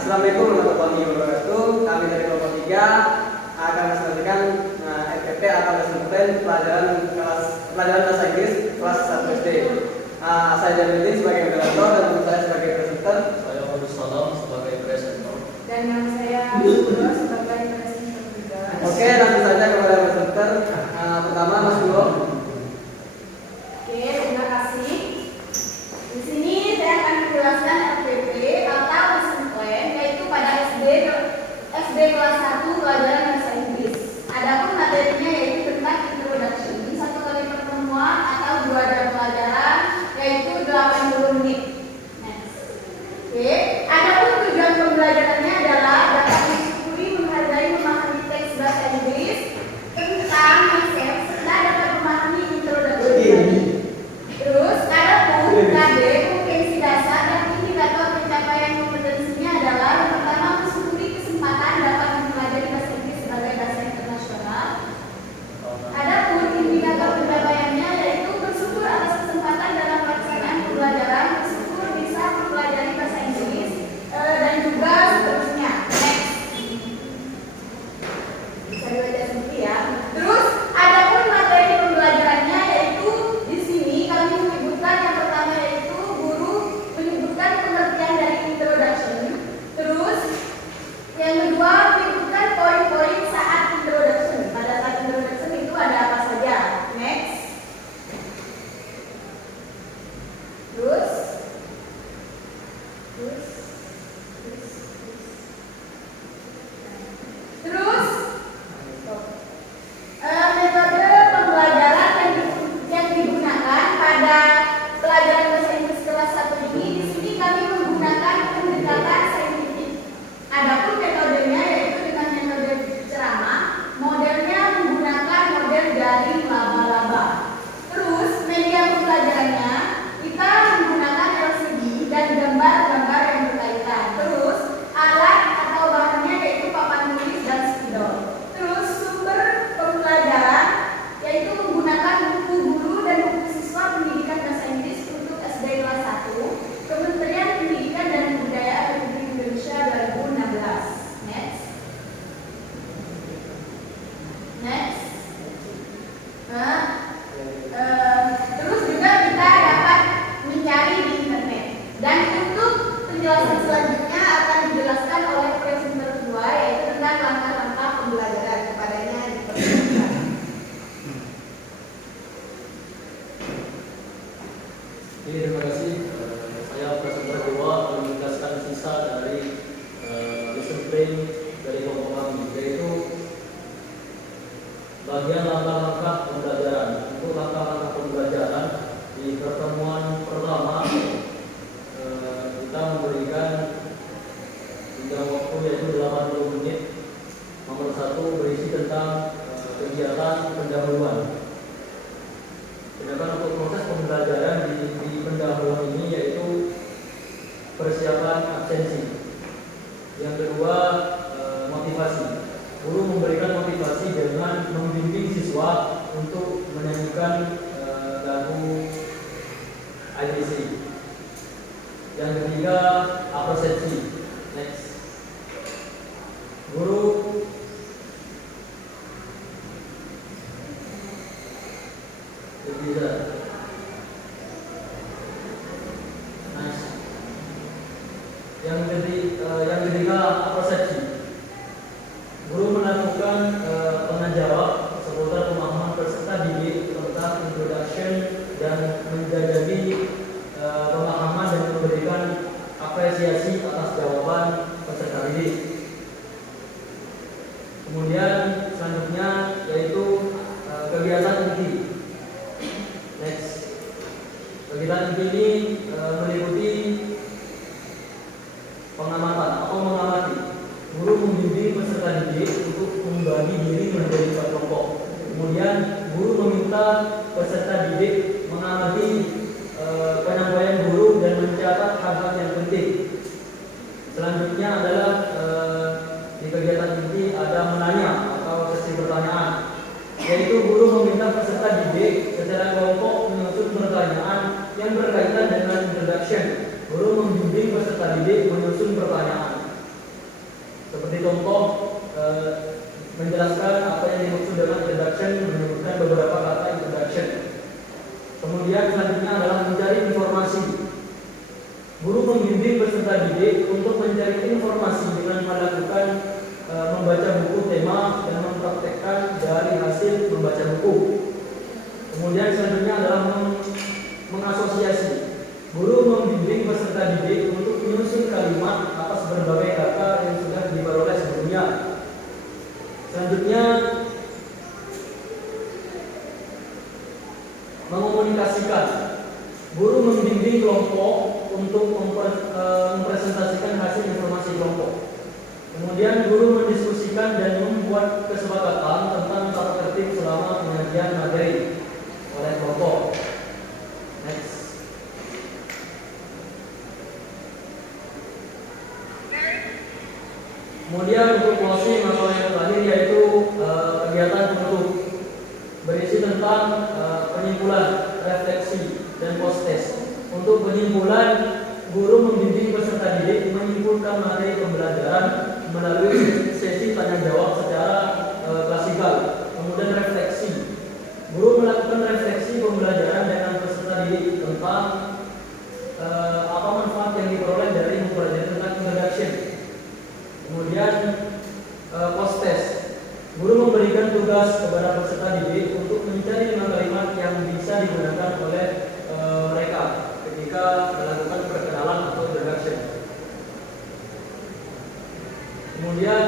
Assalamualaikum warahmatullahi wabarakatuh. Kami dari kelompok 3 akan menyampaikan FPP atau lesson plan pelajaran bahasa Inggris kelas 1 SD. Saya Jamil sebagai moderator dan teman saya sebagai presenter. Saya Abdul Salam sebagai presenter. Dan nama saya Abdul sebagai presenter juga. Oke, langsung saja kepada presenter. Pertama Mas Dulo. Oke, terima kasih. Di sini saya akan menjelaskan FPP atau lesson plan, yaitu pada SD kelas 1 pelajaran bahasa Inggris. Adapun materinya yaitu tentang introduction, 1 kali pertemuan atau 2 jam pelajaran, yaitu 80 menit. Next. Oke, adapun tujuan pembelajarannya adalah dapat mensyukuri, menghargai, memahami teks bahasa Inggris tentang konsep serta dapat memahami introduction. Terus, adapun KD kompetensi dasar dan indikator pencapaian kompetensinya adalah yang pertama mensyukuri kesempatan dapat mempelajari bahasa Inggris sebagai bahasa internasional. Adapun indikator pencapaiannya yaitu bersyukur atas kesempatan dalam pelaksanaan pembelajaran, bersyukur bisa mempelajari bahasa Inggris dan juga seterusnya. Next. Bisa dibaca sendiri ya. Terus, adapun materi pembelajarannya yaitu di sini kami menyebutkan yang pertama yaitu guru menyebutkan pengertian dari introduction. Terus, yang kedua menyebutkan poin-poin saat introduction. Pada saat introduction itu ada apa saja? Next. Terus. Metode pembelajaran yang digunakan pada pelajaran bahasa Inggris kelas 1 ini, di sini kami menggunakan pendekatan saintifik. Adapun metodenya yaitu dengan metode ceramah, modelnya menggunakan model dari laba-laba. Terus media pembelajarannya kita menggunakan LCD dan gambar-gambar yang berkaitan. Terus alat atau bahannya yaitu papan tulis dan spidol. Terus sumber pembelajaran yaitu menggunakan buku guru dan buku siswa pendidikan bahasa Inggris untuk SD kelas 1, Kementerian Pendidikan dan Kebudayaan Republik Indonesia 2016. Next. Terus juga kita dapat mencari di internet. Dan untuk penjelasan selanjutnya akan dijelaskan oleh presenter kedua yaitu tentang langkah-langkah pembelajaran. Kepadanya dipersilakan. Terima kasih. Saya presenter kedua akan menjelaskan sisa dari lesson plan dari kelompok kami, yaitu bagian langkah-langkah pembelajaran. Untuk langkah-langkah pembelajaran di pertemuan pertama kita memberikan jangka waktu yaitu 80 menit. Nomor 1 berisi tentang kegiatan pendahuluan. Sedangkan untuk proses pembelajaran di pendahuluan ini yaitu persiapan absensi. Yang kedua motivasi. Guru memberikan motivasi dengan membimbing siswa untuk menyanyikan lagu ITC. Yang ketiga apresiasi. Next. Guru ketiga. Nice. Yang ketiga apresiasi. Guru melakukan pengajaran seputar pemahaman peserta didik tentang introduction dan menjajaki pemahaman dan memberikan apresiasi atas jawaban peserta didik. Kemudian selanjutnya yaitu kegiatan inti. Next. Kegiatan inti ini meliputi pengamatan atau mengamati. Guru membimbing peserta didik untuk membagi diri menjadi 4 kelompok. Kemudian guru meminta peserta didik mengamati penyampaian guru dan mencatat hal-hal yang penting. Selanjutnya adalah di kegiatan inti ada menanya atau sesi pertanyaan, yaitu guru meminta peserta didik secara kelompok menyusun pertanyaan yang berkaitan dengan introduction. Guru membimbing peserta didik menyusun pertanyaan. mengkomunikasikan. Guru membimbing kelompok untuk mempresentasikan hasil informasi kelompok. Kemudian guru mendiskusikan dan membuat kesepakatan tentang tata tertib selama penyajian materi oleh kelompok. Next. Kemudian untuk closing atau yang terakhir yaitu kegiatan penutup berisi tentang penyimpulan, refleksi, dan post test. Untuk penyimpulan, guru membimbing peserta didik menyimpulkan materi pembelajaran melalui sesi tanya jawab secara klasikal. Kemudian refleksi, guru melakukan refleksi pembelajaran dengan peserta didik tentang apa manfaat yang diperoleh dari mempelajari tentang introduction. Kemudian post test, guru memberikan tugas kepada peserta didik untuk mencari 5 kalimat yang bisa digunakan oleh mereka ketika melakukan perkenalan atau introduction. Kemudian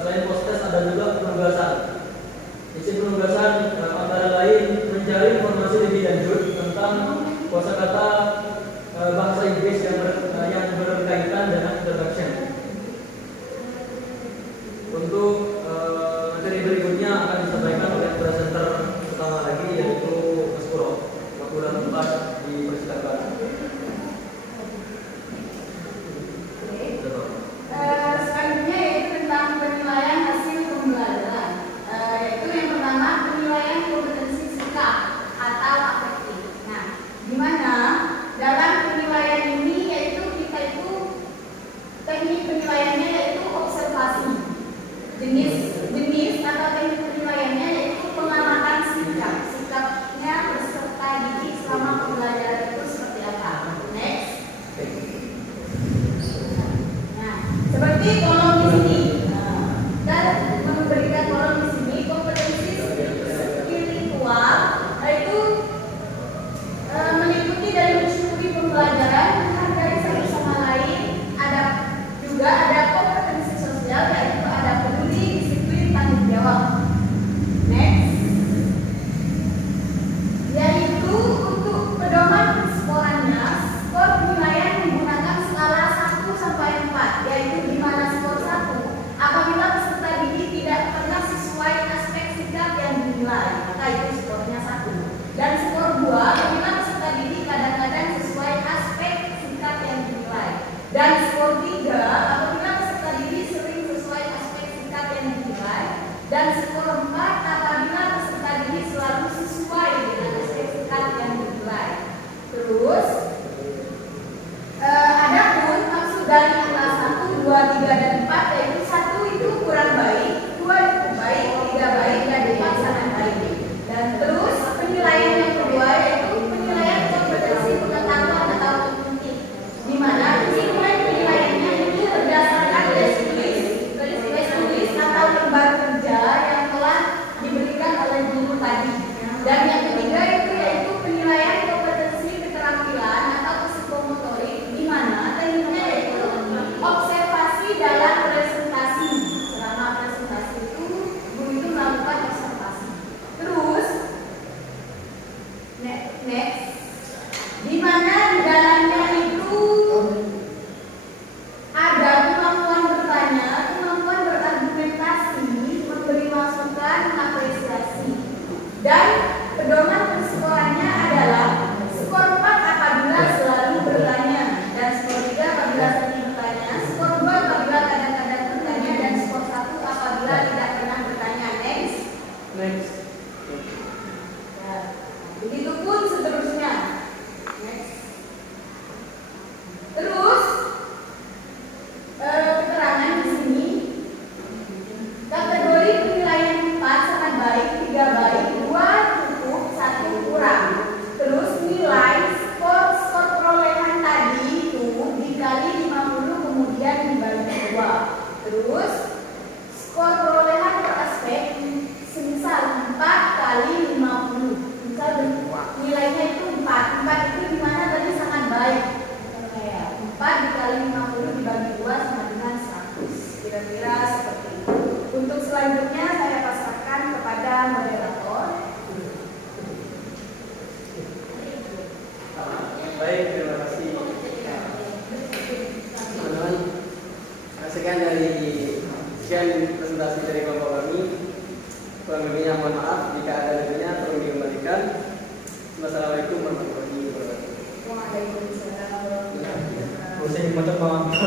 selain post test ada juga penugasan. Isi penugasan antara lain mencari informasi lebih lanjut tentang kosakata bahasa Inggris yang berkaitan dengan introduction. Untuk materi berikutnya akan disampaikan oleh presenter utama lagi yaitu Mas Puro. Waktu dan tempat dipersilakan. Selanjutnya yaitu tentang penilaian hasil pembelajaran. Yaitu yang pertama penilaian kompetensi sikap atau afektif. Nah, di mana dalam penilaian ini yaitu kita itu teknik penilaiannya yaitu observasi. Jenis atau teknik penilaiannya yaitu pengamatan sikapnya peserta didik selama pembelajaran itu seperti apa. Next. Nah, seperti kolom di sini. Dan memberikan kolom di sini kompetensi spiritual yaitu mengikuti dan mensyukuri pembelajaran, menghargai satu sama lain. Ada kompetensi sosial yaitu ada peduli, disiplin, tanggung jawab. Next. Yaitu untuk pedoman skor-nya, skor penilaian menggunakan skala 1 sampai 4, yaitu di mana skor 1 apabila peserta didik tidak pernah sesuai aspek sikap yang dinilai, maka itu skornya 1. Dan skor 2 apabila peserta didik kadang-kadang sesuai aspek sikap yang dinilai. Dan skor 3 apabila peserta didik sering sesuai aspek sikap yang dinilai. Dan skor 4 apabila peserta didik selalu sesuai dengan aspek sikap yang dinilai. Terus adapun maksud dari angka 1, 2, 3, dan 4 yaitu 1 itu kurang baik, 2 itu baik, 3 baik, dan 4 sangat baik. Dan terus penilaian yang kedua yaitu penilaian kompetensi pengetahuan atau kognitif, di mana nilai penilaiannya itu berdasarkan tes tulis atau lembar kerja yang telah diberikan oleh guru tadi. Dan yang ketiga itu yaitu penilaian kompetensi keterampilan atau psikomotorik, di mana tekniknya yaitu observasi dalam presentasi. Selama presentasi itu guru itu melakukan observasi. Terus next, di mana di dalamnya itu ada kemampuan bertanya, kemampuan berargumentasi, memberi masukan, apresiasi. Dan pedoman perskorannya adalah skor 4 apabila selalu bertanya, dan skor 3 apabila sering bertanya, skor 2 apabila kadang-kadang bertanya, dan skor 1 apabila tidak pernah bertanya. Next. Ya, begitupun seterusnya. Next. Terus keterangan di sini kategori penilaian 4 sangat baik, 3 baik, 2 cukup, 1 kurang. Terus nilai skor perolehan tadi itu dikali 50 kemudian dibagi 2. Terus skor perolehan per aspek semisal 4 kali 50. Misal nilainya itu 4 itu dimana tadi sangat baik. 4 dikali 50 dibagi 2 sama dengan 100. Kira-kira seperti itu. Untuk selanjutnya saya pasrahkan kepada moderator. presentasi dari